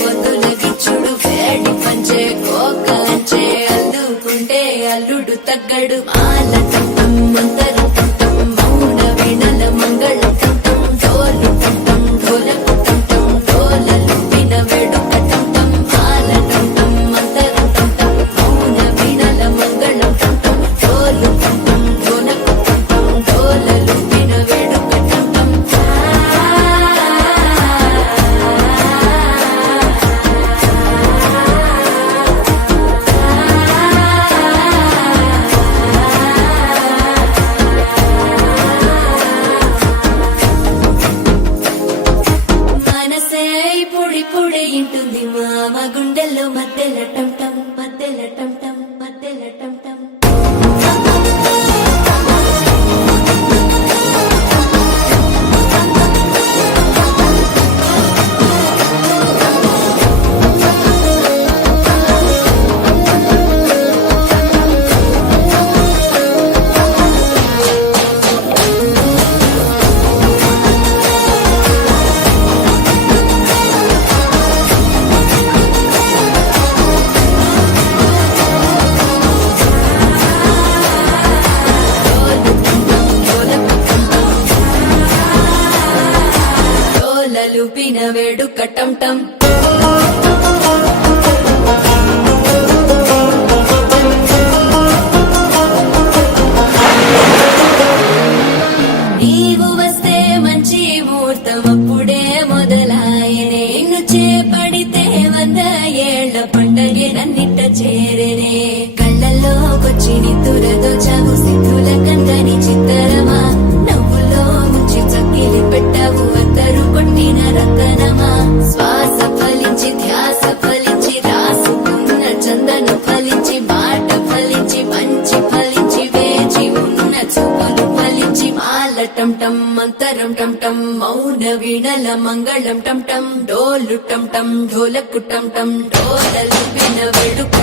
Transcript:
పొద్దుల గిచ్చుడు వేడి పంచే కోకలంచే అల్లుకుంటే అల్లుడు తగ్గడు మాల టంటం మంతరం టంటం మౌన వీణల మంగళం టంటం డోలు టంటం ఢోలకు టంటం డోలలు విన వేడుక టంటం మాల టంటం మంతరం టంటం మౌన వీణల మంగళం టంటం డోలు టంటం ఢోలకు టంటం డోలలు విన వేడుక టంటం మనసే పొడి ఇంటుంది మామ గుండెల్లో మధ్యల టంటం మధ్యల టంటం మధ్యల టంటం లూపిన వేడుక టంటం నీవు వస్తే మంచి ముహూర్తం అప్పుడే మొదలాయనే నిన్ను చేపడితే 100 ఏళ్ల పండగే నన్నిట్ట చేరనే కళ్ళల్లోకొచ్చి నిద్దురతో చావు సిద్ధుల కందని చిత్తరమా నవ్వులో ముంచి చక్కిలి పెట్టావు అద్దరు కొట్టిన రతనమా శ్వాస ఫలించి ధ్యాస ఫలించి రాసుకున్న చందను ఫలించి మాట ఫలించి మంచి ఫలించి వేచి ఉన్న చూపులు ఫలించి మాల టంటం మంతరం టంటం మౌన వీణల మంగళం టంటం డోలు టంటం ఢోలకు టంటం డోలలు విన వేడుక